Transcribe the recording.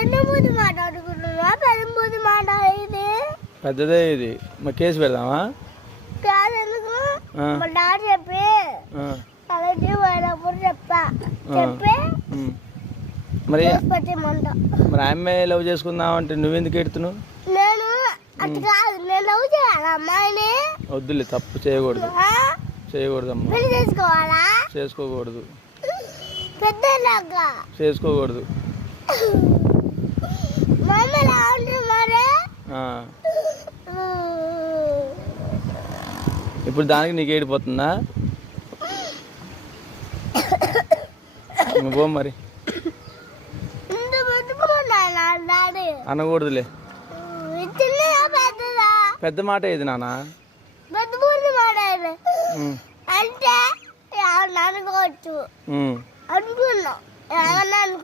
చిన్నబూతి మాట అడుగుతున్నా, పెద్దబూతి మాట ఇది. పెద్దదే ఇది. మరి కేసు పెడదామా? కాదు ఎందుకు? మా డాడీ చెప్పి అలాంటి పోయినప్పుడు చెప్పి మరి పెట్టమంట. మరి అమ్మాయి లవ్ చేసుకుందాం అంటే నువ్వెందుకు ఎడుతున్నావు? నేను అటు కాదు, నేను లవ్ చేయాలి అమ్మాయిని. వద్దులే, తప్పు చేయకూడదు. చేయకూడదమ్మా. పెళ్లి చేసుకోవాలా? చేసుకోకూడదు. పెద్దలాగా చేసుకోకూడదు. మమ్మల్ని అంటే మరి ఇప్పుడు దానికి నీకు ఏడిపోతుందా? నువ్వు మరి అనకూడదులే. పెద్ద మాట ఏది నాన్న? పెద్ద మాట అంటే అనుకోవచ్చు అనుకున్నాం.